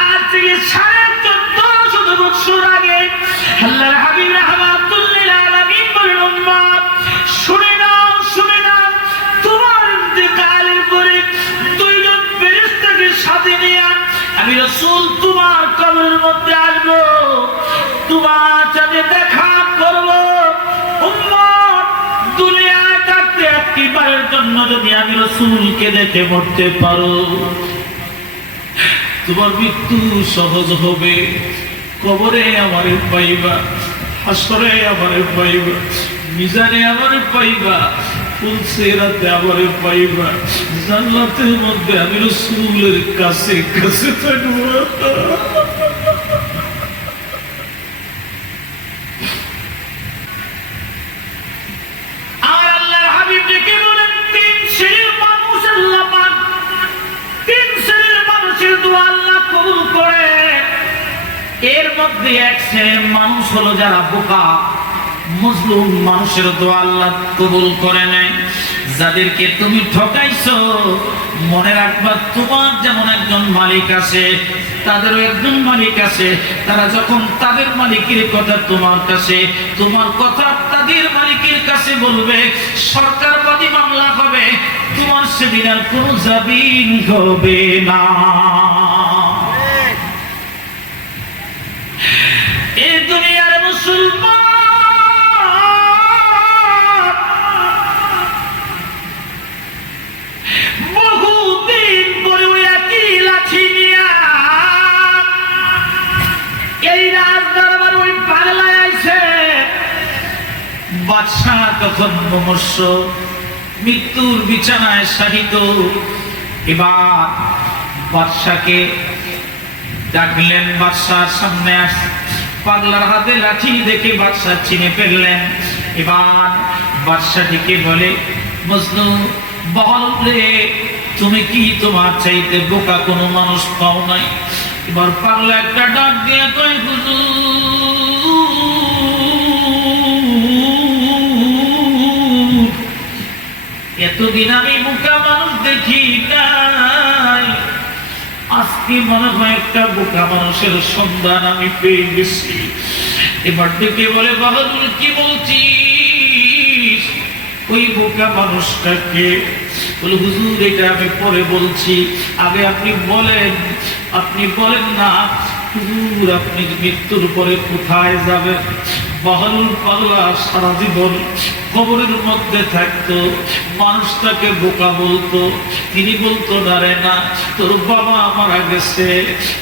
আজ থেকে সাড়ে চোদ্দ শত বছর আগে আল্লাহর হাবিব রহমাতুল্লিল আলামিন বলেন উম্মত শুনে নাও শুনে নাও, তোমার ইন্তেকালের পরে দুইজন ফেরেশতাকে সাথে নিয়ে আমি রাসূল তোমার কবরের মধ্যে আসব। তোমার সাথে দেখা করব। উম্মত দুনিয়ায় থাকতে একটিবারের জন্য যদি আমি রসুলকে দেখে মরতে পারো। তোমার মৃত্যু সহজ হবে। কবরে আমার পাইবা, হাসরে আমার পাইবা, মিজানে আমার পাইবা ফুলসেরাতে আমার পাইবা, জান্নাতের মধ্যে আমি রসুলের কাছে কাছে থাকব আর আল্লাহর হাবিব ডেকে বলেন তিন শ্রেণির মানুষ আল্লাহ পাক তিন শ্রেণির মানুষের দোয়া আল্লাহ কবুল করে। এর মধ্যে এক মানুষ হলো যারা বোকা মুসলিম মানুষের আল্লাহ কবুল করে নেয়। যাদেরকে তুমি মনে রাখবা তোমার যেমন একজন মালিক আছে, তাদেরও একজন মালিক আছে। তারা যখন তাদের মালিকের কথা তোমার কাছে, তোমার কথা তাদের মালিকের কাছে বলবে, সরকারবাদী মামলা হবে, তোমার সেদিন আর কোনো জামিন হবে না। বাদশাহ তখন মমস্য মৃত্যুর বিছানায় শাহিত। এবার বাদশাকে ডাকলেন বাদশার সামনে পাগলার হাতে লাঠি দেখে বাদশাহ চিনে ফেললেন। এবার বলে, মজনু তুমি কি তোমার চাইতে বোকা কোনো মানুষ পাও নাই? এবার পাগলা একটা ডাক দিয়ে কয়, হুজুর এতদিন আমি বোকা মানুষ দেখি নাই। আজকে মনে হয় একটা বোকা মানুষের সন্ধান আমি পেয়ে গেছি। এবার ডেকে বলে, বাহাদুর, কি বলছিস? ওই বোকা মানুষটাকে। বলে, হুজুর, এটা আমি পরে বলছি। আগে আপনি বলেন। আপনি বলেন না, হুজুর, আপনি মৃত্যুর পরে কোথায় যাবেন? বাহাদুর পাগলা সারা জীবন কবরের মধ্যে থাকতো মানুষটাকে বোকা বলতো। তিনি বলতো দাঁড়ে না, তোর বাবা মারা গেছে,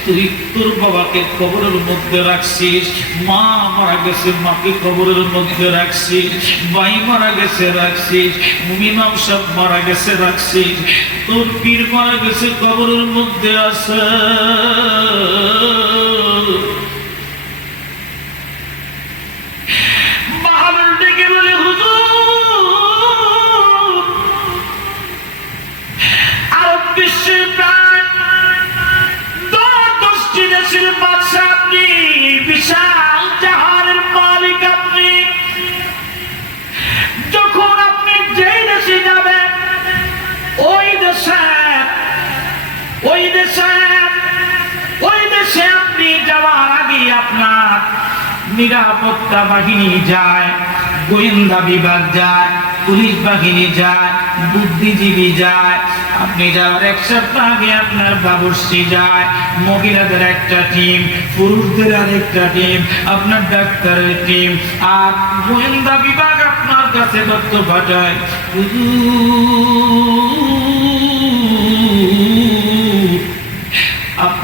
তুই তোর বাবাকে কবরের মধ্যে রাখছিস, মা মারা গেছে, মাকে কবরের মধ্যে রাখছিস, ভাই মারা গেছে, রাখছিস মুমিমাম সব মারা গেছে, রাখছিস, তোর পীর মারা গেছে, কবরের মধ্যে আছে। নিরাপত্তা বাহিনী যায়, গোয়েন্দা বিভাগ যায়, পুলিশ বাহিনী যায়, বুদ্ধিজীবী যায়। আপনি যাওয়ার এক সপ্তাহ আগে আপনার বাবুর্চি যায়। মহিলাদের একটা টিম পুরুষদের আরেকটা টিম আপনার ডাক্তারের টিম আর গোয়েন্দা বিভাগ আপনার কাছে তথ্য পাঠায়।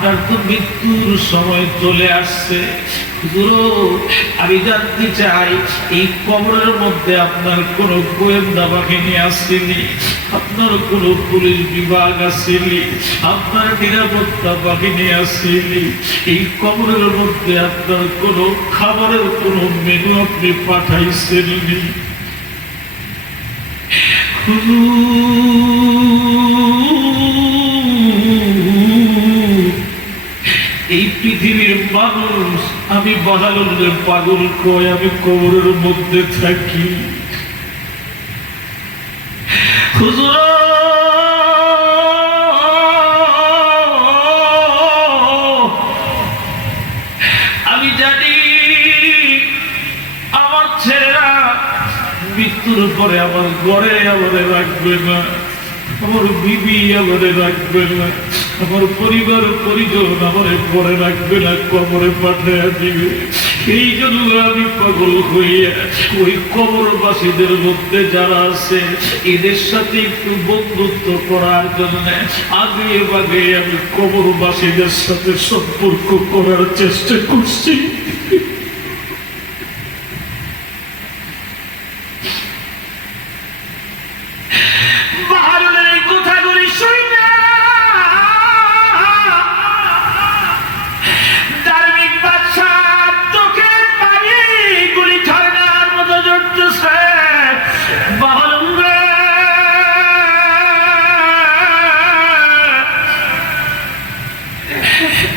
আপনার তো মৃত্যুর সময় চলে আসছে। হুজুর, আমি জানতে চাই এই কবরের মধ্যে আপনার কোন গোয়েন্দা বাহিনী আসেনি? আপনার কোন পুলিশ বিভাগ আসেনি? আপনার নিরাপত্তা বাহিনী আসেনি? এই কবরের মধ্যে আপনার কোন খাবারের কোন মেনু আপনি পাঠাইছেননি? হুজুর, পৃথিবীর মানুষ, আমি বাঙালের পাগল কয় আমি কবরের মধ্যে থাকি। আমি জানি আমার ছেলেরা মৃত্যুর পরে আমার গড়ে আমাদের রাখবে না, আমার বিবি আমাদের রাখবে না। আমার পরিবার পরিজন আমার পরে রাখবে না, কবরে পাঠাইয়া দিবে। এই জন্য আমি পাগল হইয়া ওই কবরবাসীদের মধ্যে যারা আছে, এদের সাথে একটু বন্ধুত্ব করার জন্য আগে আগে আমি কবরবাসীদের সাথে সম্পর্ক করার চেষ্টা করছি।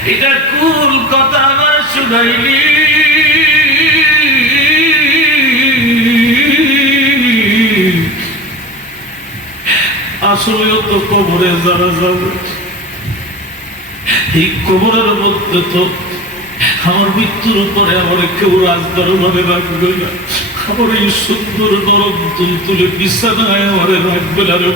এটা কুল কথা আমার শুনাইলি। আসলেও তো কবরে যারা যাবে, এই কবরের মধ্যে তো আমার মৃত্যুর উপরে আমার কেউ রাজদরবারে রাখবে না। আমার এই সুন্দর নরম তুল তুলে বিছানায় আমারে রাখবে না রে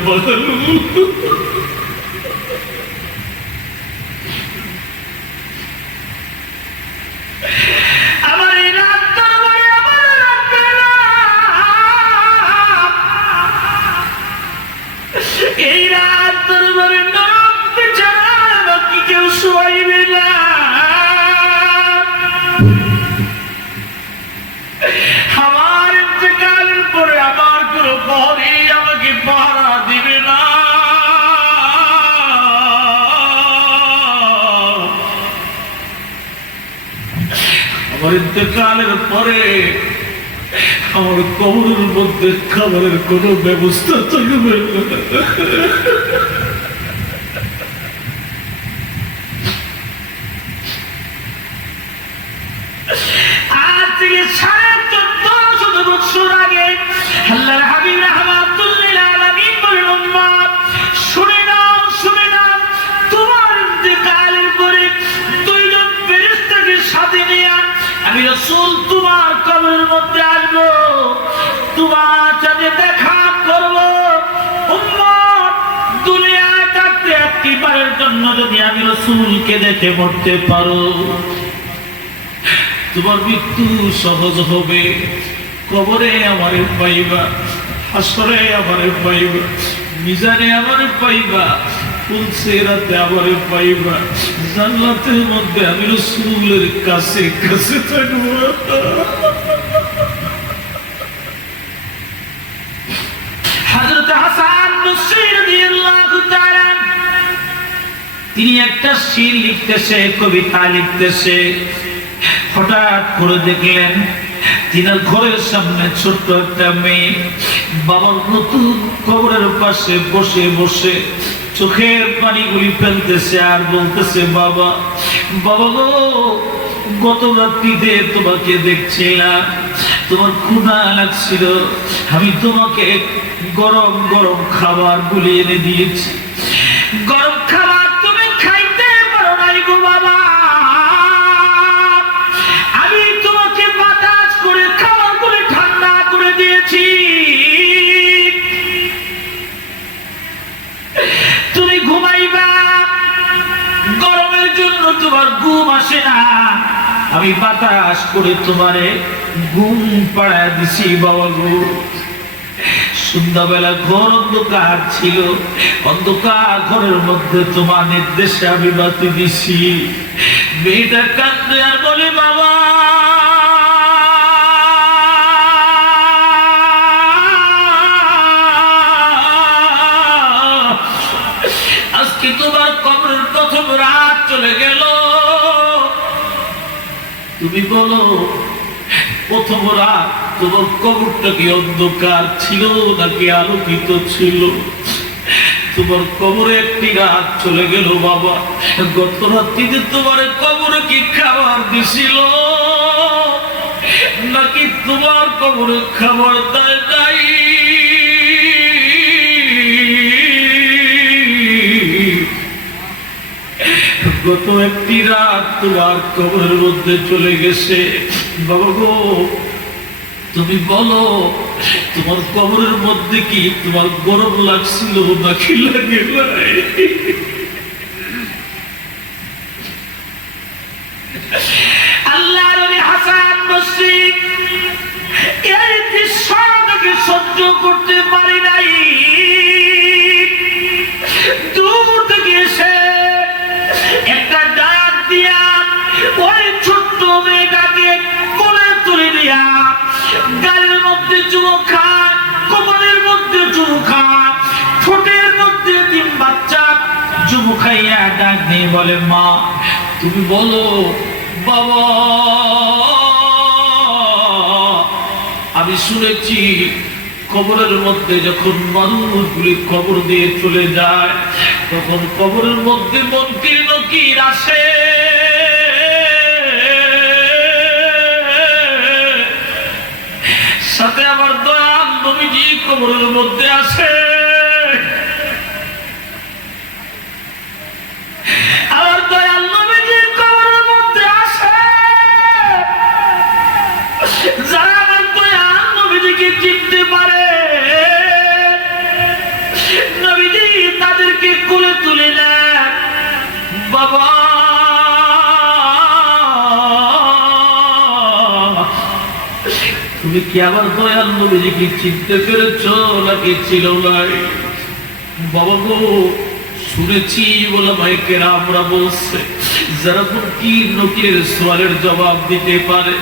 আমার পরে আমার কোনো পরে আমাকে পাহারা দিবে না। আমার ইন্তেকালের পরে আমার কবরের মধ্যে খাবারের কোনো ব্যবস্থা থাকবে না। রাসূল তোমার কবরের মধ্যে আসব। তোমার সাথে দেখা করব। মৃত্যু সহজ হবে। কবরে আমারে পাইবা, হাসরে আমারে পাইবা পাইবা। পাইবা। জান্নাতের মধ্যে আমি কাছে কাছে হযরত হাসান বসরি রাদিয়াল্লাহু তাআলা, তিনি একটা শির লিখতেছে, কবিতা লিখতেছে। হঠাৎ করে দেখলেন তিনার ঘরের সামনে ছোট্ট একটা মেয়ে। বাবার নতুন কবরের পাশে বসে বসে চোখের পানিগুলি ফেলতেছে আর বলতেছে, বাবা বাবা গো, গত রাত্রিতে তোমাকে দেখছিলাম। তোমার ক্ষুধা লাগছিল। আমি তোমাকে গরম গরম খাবার গুলি এনে দিয়েছি। আসে না। আমি বাতাস করে তোমারে ঘুম পাড়ায় দিছি বাবা গো। সন্ধ্যাবেলা ঘর অন্ধকার ছিল। অন্ধকার ঘরের মধ্যে তোমার নির্দেশে আমি বাতি দিছি। মেয়েটা কান্দে আর বলে, বাবা, আজকে তোমার কবরের প্রথম রাত চলে গেল। তুমি বলো, প্রথম রাত তোমার কবরটা কি অন্ধকার ছিল নাকি আলোকিত ছিল? তোমার কবরে একটি রাত চলে গেল, বাবা। গত রাত্রিতে তোমার কবরে কি খাবার দিছিল? নাকি তোমার কবরে খাবার দেয় নাই? গত একটি রাত তোমার কবরের মধ্যে চলে গেছে। বাবা তুমি বলো, তোমার কবরের মধ্যে কি তোমার গরম লাগছিল নাকি লাগে সহ্য করতে পারি নাই। দূর একটা ডাক দিয়া ওই ছোট্ট মেয়েটাকে কোলে তুলে দিয়া গালের মধ্যে চুমো খায় কোমরের মধ্যে চুমো খায় ঠোঁটের মধ্যে ডিম বাচ্চা চুমু খাইয়া ডাক দিয়ে বলে, মা, তুমি বলো, বাবা, আমি শুনেছি কবরের মধ্যে যখন মানুষগুলি কবর দিয়ে চলে যায়, তখন কবরের মধ্যে মন্ত্রী নকির আসে। সাথে আমার দয়াল নবীজি কবরের মধ্যে আসে। তুমি কি আমার দয়াল চিনতে পেরেছ নাকি ছিল নাই বাবা গো, শুনেছি বলে আমরা বলছে, যারা নকির সোয়ালের জবাব দিতে পারে,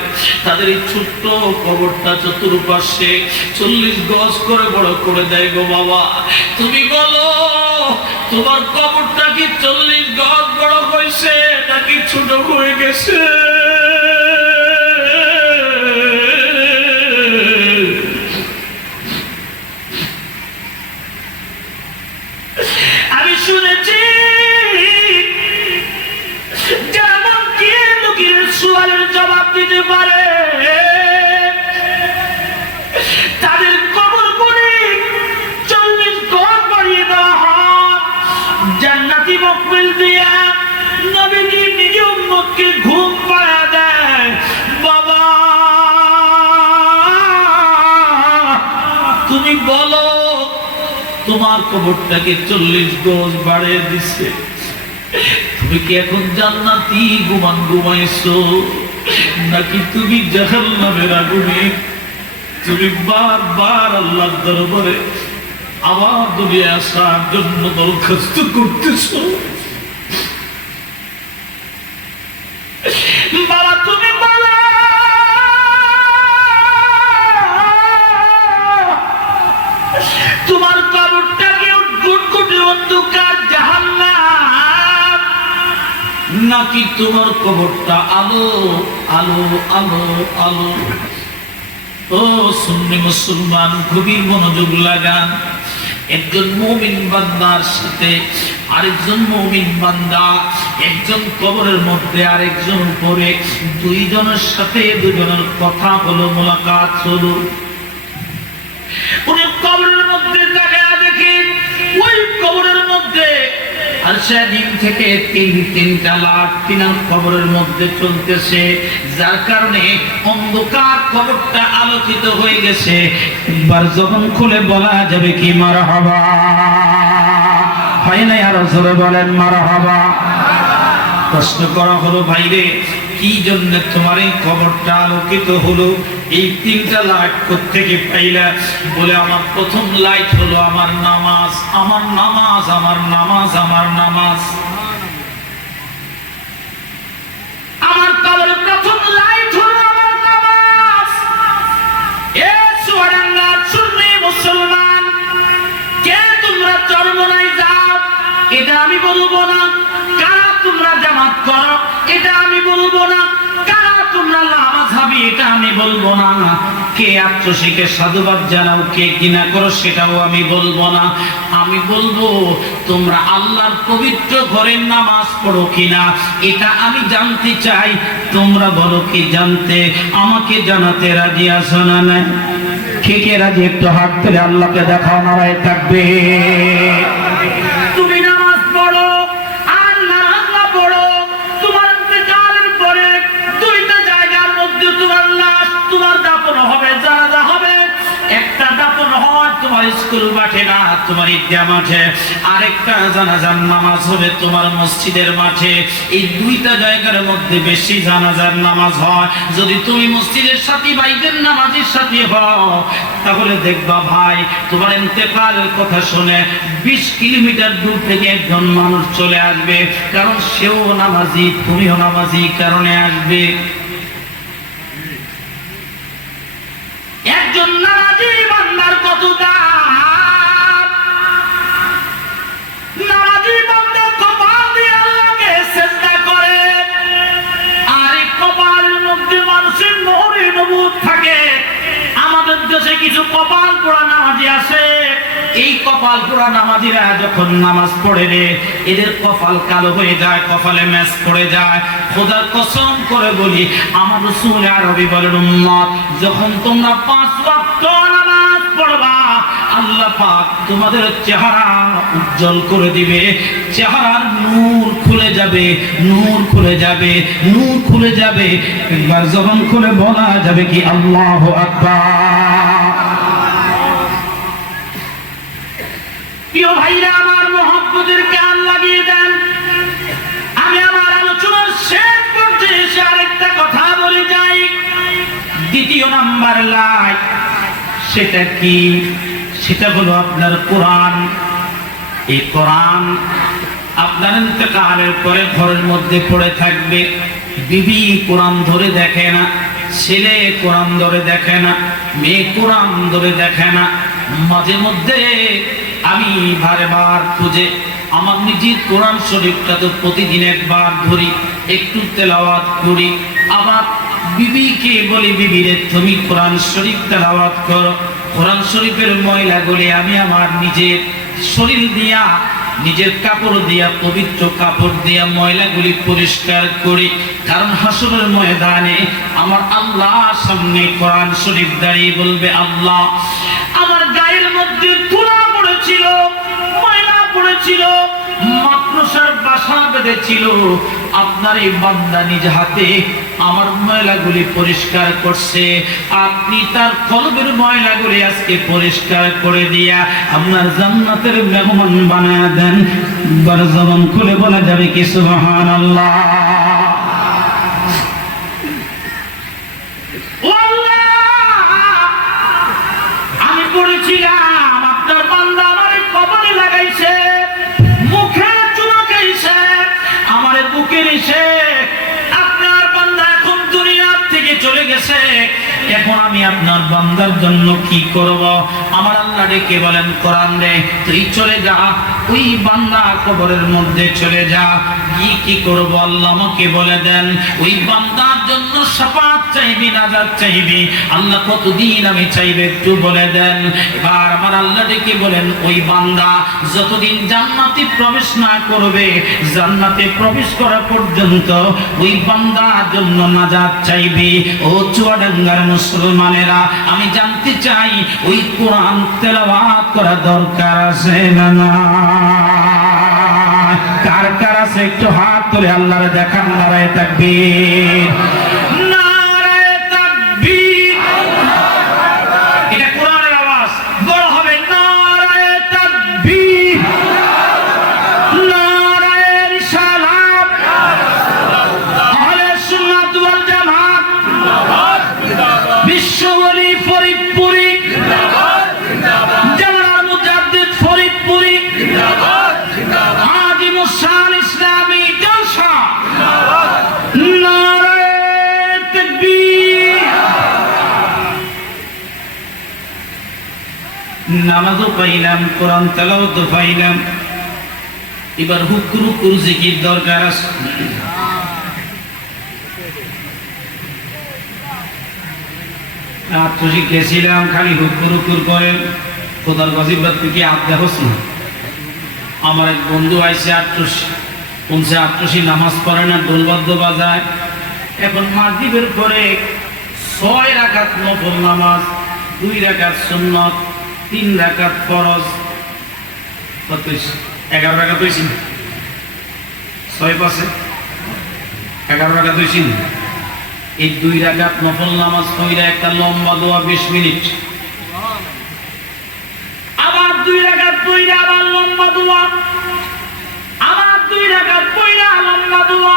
তাদের এই ছোট্ট কবরটা চতুর্পাশে চল্লিশ গজ করে বড় করে দেয় গো বাবা। তুমি বলো, তোমার কবরটা নাকি ছোট কবরটাকে চল্লিশ গজ বাড়িয়ে দিছে। তুমি কি এখন জান্নাতি গুমান ঘুমাইছো? নাকি তুমি জাহান্নামের আগুনে? তুমি বারবার আল্লাহর দরবারে আবার দুনিয়া আসার জন্য দরখাস্ত করতেছো? নাকি তোমার কবরটা আলো আলো আলো আলো? ও, সুন্নি মুসলমান, গভীর মনোযোগ লাগান। একজন মমিন বান্দার সাথে আরেকজন মমিন বান্দা একজন কবরের মধ্যে, আরেকজন উপরে, দুইজনের সাথে দুজনের কথা হলো মোলাকাত হলো উনি কবরের মধ্যে দেখা দেখি ওই কবরের আর সেদিন থেকে তিন তিনটা লাখ তিনার কবরের মধ্যে চলতেছে। যার কারণে অন্ধকার কবরটা আলোকিত হয়ে গেছে। এবার যখন খুলে বলা যাবে কি মার হবা হয় না আরও বলেন মার হবা প্রশ্ন করা হলো, ভাইরে কি জন্য তোমার এই খবরটা আলোকিত হলো। এই তিনটা লাইট থেকে পাইলা? বলে, আমার প্রথম লাইট হলো আমার নামাজ। আমার নামাজ আমার নামাজ আমার নামাজ। মুসলমান, কে তোমরা চরমনায় যাও, এটা আমি বলব না। কারা তোমরা জামাত করো, এটা আমি বলব না। কারা তোমরা হাবি এটা আমি বলব না। কে আত্মশিকে সাধুবাদ জানাও, কে কিনা করো, সেটাও আমি বলব না। আমি বলব, তোমরা আল্লাহর পবিত্র ঘরের নামাজ পড়ো কিনা, এটা আমি জানতে চাই। তোমরা বলো কি জানতে? আমাকে জানাতে রাজি আছো না কে কে রাজি? একটু হাত তুলে আল্লাহকে দেখাও, নারায় থাকবে। তোমার ঈদগাহ মাঠে, আরেকটা জানাজার নামাজ হবে তোমার মসজিদের মাঠে। এই দুইটা জায়গার মধ্যে বেশি জানাজার নামাজ হয়। যদি তুমি মসজিদের সাথী ভাইদের নামাজের সাথে হও, তাহলে দেখবা ভাই, তোমার ইন্তেকালের কথা শুনে বিশ কিলোমিটার দূর থেকে একজন মানুষ চলে আসবে। কারণ সেও নামাজি, তুমিও নামাজি কারণে আসবে। কপাল পোড়া নামাজি আছে। এই কপাল পোড়া নামাজিরা যখন নামাজ পড়ে রে, এদের কপাল কালো হয়ে যায়, কপালে ম্যাচ পড়ে যায়। খোদার কসম করে বলি, আমার আরবি বলেন, উম্মত, যখন তোমরা পাঁচ নামাজ পড়বা, আল্লাহ পাক তোমাদের চেহারা উজ্জ্বল করে দিবে। চেহারার নূর খুলে যাবে, নূর খুলে যাবে, নূর খুলে যাবে। একবার জবান খুলে বলা যাবে কি আল্লাহ আকবার। মহব্বতের কান লাগিয়ে দেন। আমি আমার আলোচনার শেষ করতে এসে আরেকটা কথা বলে যাই। দ্বিতীয় নাম্বার লাইক সেটা কি? সেটা হলো আপনার কোরআন। এই কোরআন আপনার ইন্তেকালের পরে ঘরের মধ্যে পড়ে থাকবে। বিবি কোরআন ধরে দেখে না, ছেলে কোরআন ধরে দেখে না, মেয়ে কোরআন ধরে দেখে না। মাঝে মধ্যে আমি বারে বার খুঁজে আমার নিজের কোরআন শরীফটা তো প্রতিদিন একবার ধরি, একটু তেলাওয়াত করি। আবার বিবিকে বলি বিবিরে তুমি কোরআন শরীফ তেলাওয়াত করো। কোরআন শরীফের ময়লাগুলি আমি আমার নিজের শরীর দিয়া, নিজের কাপড় দিয়া, পবিত্র কাপড় দিয়া ময়লাগুলি পরিষ্কার করি। কারণ হাসরের ময়দানে আমার আল্লাহ সামনে কোরআন শরীফ দাঁড়িয়ে বলবে, আল্লাহ, আমার গায়ের মধ্যে পড়েছিল মাদ্রাসার বাসা বেঁধেছিল। আপনার এই বান্দা নিজ হাতে আমার ময়লাগুলি পরিষ্কার করছে। আপনি তার কলবের ময়লাগুলি আজকে পরিষ্কার করে দিয়া আপনার জান্নাতের মেহমান বানায় দেন। বার জবান খুলে বলা যাবে কি সুবহানাল্লাহ! আমি পড়েছিলাম। এখন আমি আপনার বান্দার জন্য কি করব? আমার আল্লাহ ডেকে বলেন, কোরআন রে তুই চলে যা। ওই বান্দা কবরের মধ্যে চলে যা। কি কি করব আল্লাহ আমাকে বলে দেন। ওই বান্দার জন্য সাপাত চাইবি, নাজাত চাইবি। আল্লাহ কতদিন আমি চাইবে একটু বলে দেন। এবার আমার আল্লাহ ডেকে বলেন, ওই বান্দা যতদিন জান্নাতে প্রবেশ না করবে, জান্নাতে প্রবেশ করা পর্যন্ত ওই বান্দার জন্য নাজাত চাইবি। ও চুয়াডাঙ্গার মুসলমানেরা, আমি জানতে চাই, ওই কোরআন তেলাওয়াত করা দরকার আছে না না কার কার আছে একটু হাত তুলে আল্লাহর দেখান নারায় তাকবীর। নামাজও পাইলাম, কোরআন তেলাওয়াত পাইলাম। এবার হুকুর হুকুর জিকির দরকার আছে? গেছিলাম, খালি হুকুর হুকুর করে খোদার গজিবাদ থেকে হচ্ছে আমার এক বন্ধু আইসে আট্টসি পৌঁছে আট্টসি নামাজ পড়ে না, দোলবাদ্য বাজায়। এখন মাগরিবের পরে ছয় রাকাত নফল নামাজ, দুই রাকাত সুন্নত তিন রাকাত ফরজ। কত এগারো রাকাত হয়েছি? ছয় পাশে এগারো রাকাত হয়েছি? এই দুই রাকাত নফল নামাজ কইরা একটা লম্বা দোয়া বিশ মিনিট। আবার দুই রাকাত দুই লম্বা দোয়া। আমার দুই রাকাত পয়রা লম্বা দোয়া।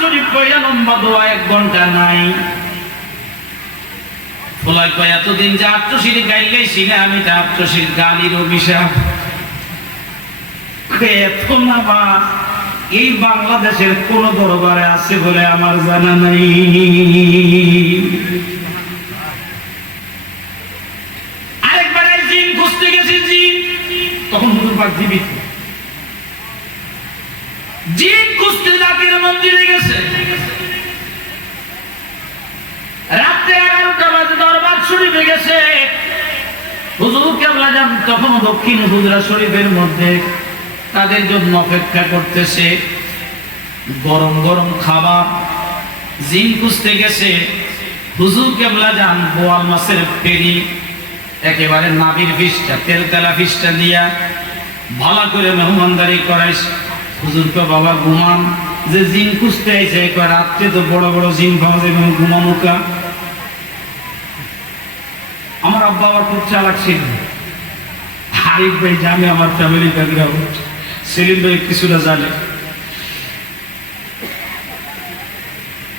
শরীফ পয়রা লম্বা দোয়া। এক ঘণ্টা নাই। ফলাই কয়, এতদিন যে আত্মশীল গাইলে শিখে আমি তা আত্মশীল গালির অভিশাপ এই বাংলাদেশের কোন দরবারে আছে বলে আমার জানা নাই। আরেকবার জিন খুঁজতে গেছি, জিন। তখন জিন খুঁজতে দরবার শরীফে গেছে হুজুর কেমলা যান তখন দক্ষিণ হুজরা শরীফের মধ্যে তাদের জন্য অপেক্ষা করতেছে। গরম গরম খাবার, জিন খুঁজতে গেছে। হুজুর কেমলা যান, বোয়াল মাছের পেরি, একেবারে নাবির ফিসটা, তেল তেলা ফিসটা দিয়া ভালো করে মেহমানদারি করাইস হুজুরকে বাবা, ঘুমান। যে জিন খুঁজতে আইছে রাত্রে তো বড় বড় জিন পাওয়া যাবে ঘুমামুকা আমার আব্বা আবার খুব চালাক ছিল আরিফ ভাই জানে আমার ফ্যামিলি ব্যাকগ্রাউন্ড সেলিম ভাই কিছুটা জানে।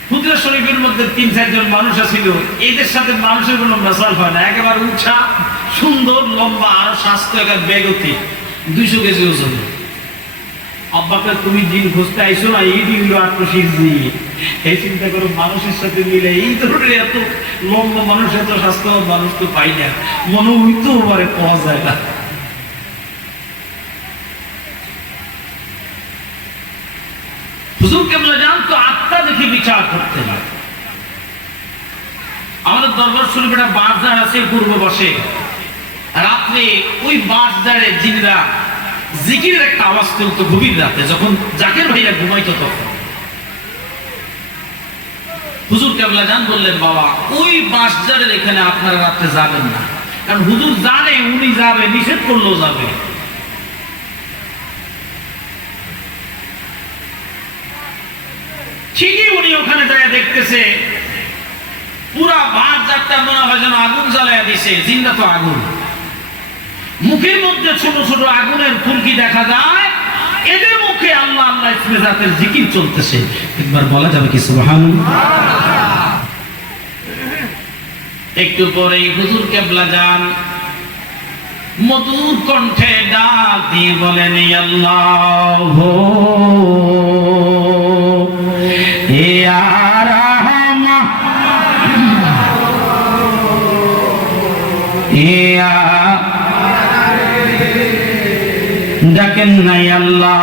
হুজরা শরীফের মধ্যে তিন, চারজন মানুষ ছিল এদের সাথে মানুষের কোনো মেসাল হয় না। একেবারে উঠা সুন্দর, লম্বা, আরও স্বাস্থ্য একেবারে বেগতি দুইশো কেজি ওজন। আব্বাকে তুমি দিন খুঁজতে আইসো না? এই দিনগুলো আত্মশীল দিয়ে এই চিন্তা করো, মানুষের সাথে মিলে এই ধরনের এত লম্বা মানুষ, এত স্বাস্থ্য মানুষ তো পাই না। মনে হইতেও পারে পাওয়া যায় না। কেবলা জানতো আত্মা দেখে বিচার করতে হয়। আমাদের দরবার শরীফ একটা বাঁশঝাড় আছে, পূর্ব বসে রাত্রে ওই বাঁশঝাড়ে জিনরা জিকিরের একটা আওয়াজ তুলতো গভীর রাতে, যখন জাকের ভাইরা ঘুমাইতো তখন। হুজুর কেবলা জান বললেন, বাবা, ওই বাঁশঝাড়ের এখানে আপনারা রাত্রে যাবেন না। কারণ হুজুর জানে, উনি যাবে, নিষেধ করলেও যাবে। ঠিকই উনি ওখানে যায়, দেখতেছে পুরা ভাত যাত্রা মনে হয় যেন আগুন জ্বালায় দিছে, জিন্দা তো আগুন। মুখের মধ্যে ছোট ছোট আগুনের ফুলকি দেখা যায়, এদের মুখে আল্লাহ আল্লাহ ইসমে জাতের জিকির চলতেছে। একবার বলা যাবে কি সুবহান একটু পরেই হুজুর কেবলা যান। মধুর কণ্ঠে ডাক দিয়ে বলেন আল্লাহ ডাকেন নাই আল্লাহ।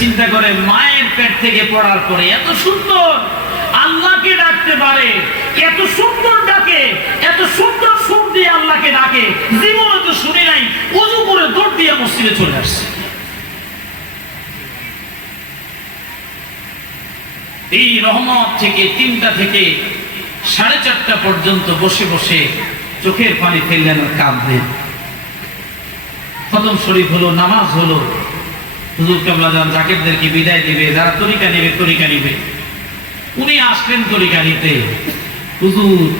চিন্তা করে মায়ের পেট থেকে পড়ার পরে এত সুন্দর, আল্লাহকে ডাকতে পারে, এত সুন্দর ডাকে, এত সুন্দর সুর দিয়ে আল্লাহকে ডাকে। জীবনে তো শুনি নাই, উজু করে দৌড় দিয়ে মসজিদে চলে আসছে। এই রহমত থেকে তিনটা থেকে সাড়ে চারটা পর্যন্ত বসে বসে চোখের পানি ফেললেন আর কাঁদলেন। খতম শরীফ হলো, নামাজ হলো। হুজুর কেমলা যান জাকেরদেরকে বিদায় দিবে, যারা তরিকা নেবে, তরিকা নিবে। উনি আসলেন তরিকা নিতে। হুজুর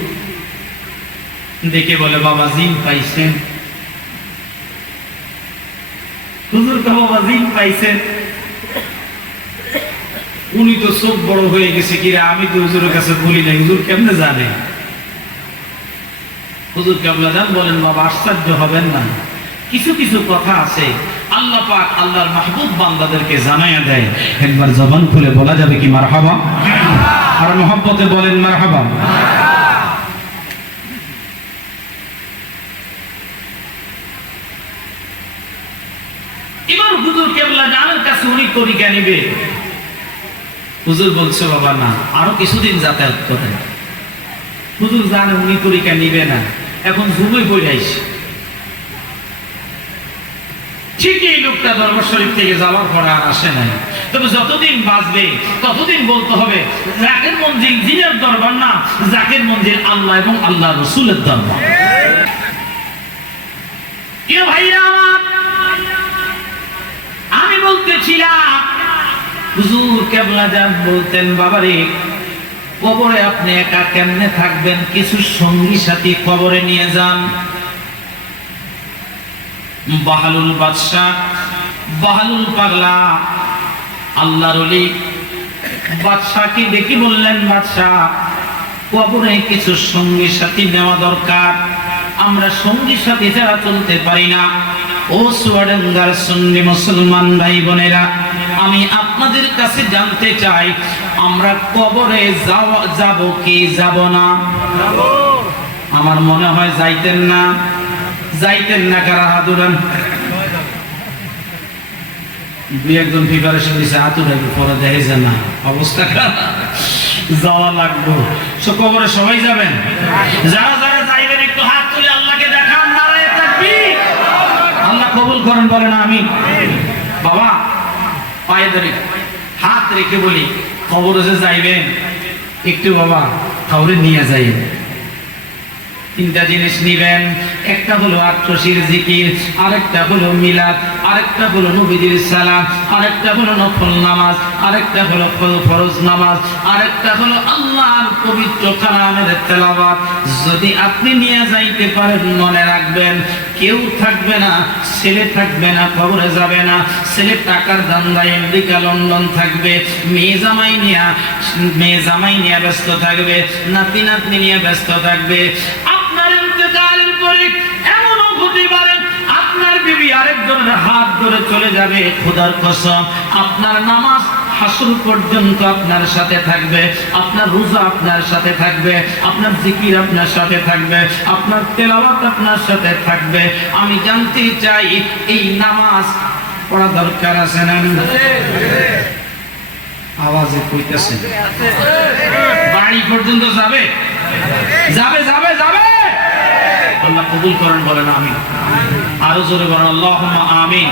দেখে বলে, বাবা জিন পাইছেন। হুজুর বাবা জিন পাইছেন। উনি তো চোখ বড় হয়ে গেছে কিরা, আমি তো হুজুরের কাছে বলি না হুজুর কেমনে জানে? হুজুর কেমলা যান বলেন, বাবা, আশ্চর্য হবেন না। কিছু কিছু কথা আছে। আল্লাহ পাক আল্লাহর মাহবুব বান্দাদেরকে জানাইয়া দেয়। একবার জবান খুলে বলা যাবে কি মারহাবা? আর মোহাব্বতে বলেন মারহাবা। এবার হুজুর কেবলা জানের কাছে উনি তরিকা নিবে হুজুর বলছে, বাবা, না, আরও কিছুদিন যাতায়াত করেন হুজুর জানে উনি তরিকা নিবে না, এখন ঘুমে বই আইসে ঠিকই লোকটা ধর্ম শরীফ থেকে যাওয়ার পরে আর আসে নাই। তবে যতদিন বাঁচবে, ততদিন বলতে হবে, জাকের মন্দির দিনের দরবার না, জাকের মন্দির আল্লাহ এবং আল্লাহ রসুলের দরবার। ভাইয়া আমি বলতেছিলাম হুজুর কেবলা যান বলতেন, বাবারে, কবরে আপনি একা কেমনে থাকবেন? কিছু সঙ্গী সাথী কবরে নিয়ে যান। বাহালুল বাদশাহ, বাহালুল পাগলা, আল্লাহর অলি বাদশাহকে দেখি বললেন, বাদশাহ, কবরে কিছু সঙ্গী সাথী নেওয়া দরকার। আমরা সঙ্গী সাথী ছাড়া চলতে পারি না। ও মুসলমান ভাই বোনেরা, আমি আপনাদের কাছে জানতে চাই, আমরা কবরে যাব কি যাব না? আমার মনে হয় যাইতেন না। যাইতেন না কারা হাতুরান দুই একজন প্রিপারেশন দিছে পরে দেখে না। অবস্থা যাওয়া লাগবে। কবরে সবাই যাবেন? যারা যারা যাইবেন একটু হাত তুলে আল্লাহকে দেখান নারায়ে তাকবীর আল্লাহ কবুল করেন বলেন আমি বাবা, পায়ে ধরে হাত রেখে বলি খবর যে যাইবেন? একটু বাবা কাউরে নিয়ে যাইবেন তিনটা জিনিস নিবেন একটা হলো আটশির জিকির, আরেকটা হলো মিলাদ, আরেকটা হলো সালাম, আরেকটা হলো নফল নামাজ, আরেকটা হলো ফরজ নামাজ, আরেকটা হলো আল্লাহর পবিত্র কালামের যদি আপনি নিয়ে যাইতে পারেন, মনে রাখবেন, কেউ থাকবে না, ছেলে থাকবে না খবরে যাবে না, ছেলে টাকার ধান্দায় আমেরিকা, লন্ডন থাকবে, মেয়ে জামাই নিয়ে, মেয়ে জামাই নিয়ে ব্যস্ত থাকবে নাতি নাতনি নিয়ে ব্যস্ত থাকবে। আপনার ইন্তেকালের পরে এমনও হতে পারে আপনার বিবি আরেকজনের হাত ধরে চলে যাবে খোদার কসম। আপনার নামাজ হাসুর পর্যন্ত আপনার সাথে থাকবে আপনার রোজা আপনার সাথে থাকবে আপনার জিকির আপনার সাথে থাকবে আপনার তেলাওয়াত আপনার সাথে থাকবে। আমি জানতে চাই এই নামাজ পড়া দরকার আছে না আওয়াজে কইতেছে। বাড়ি পর্যন্ত যাবে? যাবে যাবে যাবে। আল্লাহ কবুল করেন বলেন আমি আরও জোরে বলেন আল্লাহ আমিন।